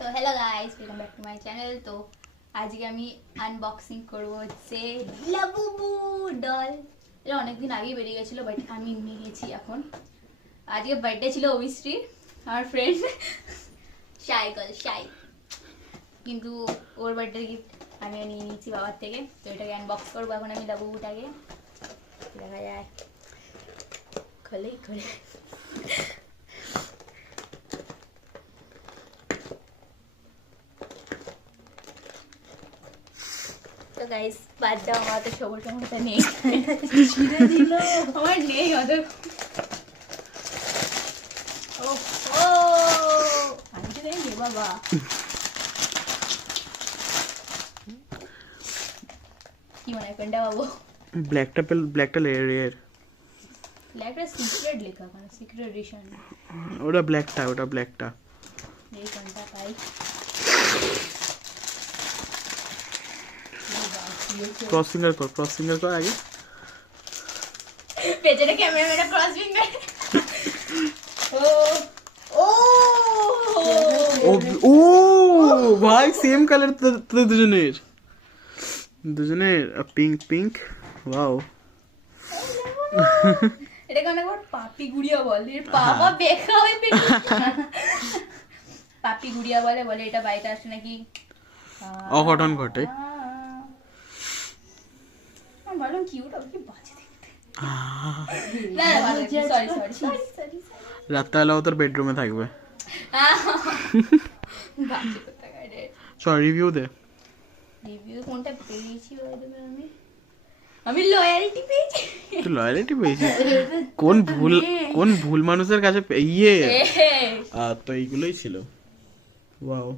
তো hello guys, welcome back to my channel. তো আজকে আমি আনবক্সিং করবো হচ্ছে লাবুবু ডল। এটা অনেকদিন আগেই বেরিয়ে গেছিলো, বাট আমি নিয়ে গেছি এখন। আজকে বার্থডে ছিল অভিশ্রীর, আমার ফ্রেন্ড শাই, কিন্তু ওর বার্থডে গিফট আমি নিয়ে নিয়েছি বাবার থেকে। তো এটাকে আনবক্স করবো এখন আমি লাবুবুটাকে। দেখা যায় খোলে তো গাইস, বাদ দাও, আমার তো সবুজ টমেটো নেই, ছিঁড়ে দিল, আমার নেই অত। ও ও আনতে দেয় রে বাবা। কি মনে হয় পেনটা বাবু? ব্ল্যাকটা রেয়ার। ব্ল্যাকটা সিক্রেট লেখা, মানে সিক্রেট এডিশন। ওটা ব্ল্যাকটা এই কোনটা পাই? ক্রস ফিঙ্গার কর আগে। পেছনে ক্যামেরাটা ক্রস ফিঙ্গার। ও ও ও ভাই, সেম কালার তো দুজনের পিঙ্ক। ওয়াও, এটাকে অনেক পাপি গুড়িয়া বলে। বাবা বেখা হয়ে পাপি গুড়িয়া বলে এটা বাড়িতে আসলে নাকি অঘটন ঘটে। বললাম কিউট, কি বাজে দেখতে। না সরি রাত্রেবেলা ও তোর বেডরুমে থাকবে। বাজে কথা গাড়ে। চল রিভিউ দে। রিভিউ কোনটা পেয়েছি আমি লয়ালিটি পেয়েছি। তুই লয়ালিটি পেয়েছিস? কোন ভুল মানুষের কাছে তো এইগুলোই ছিল। ওয়াও।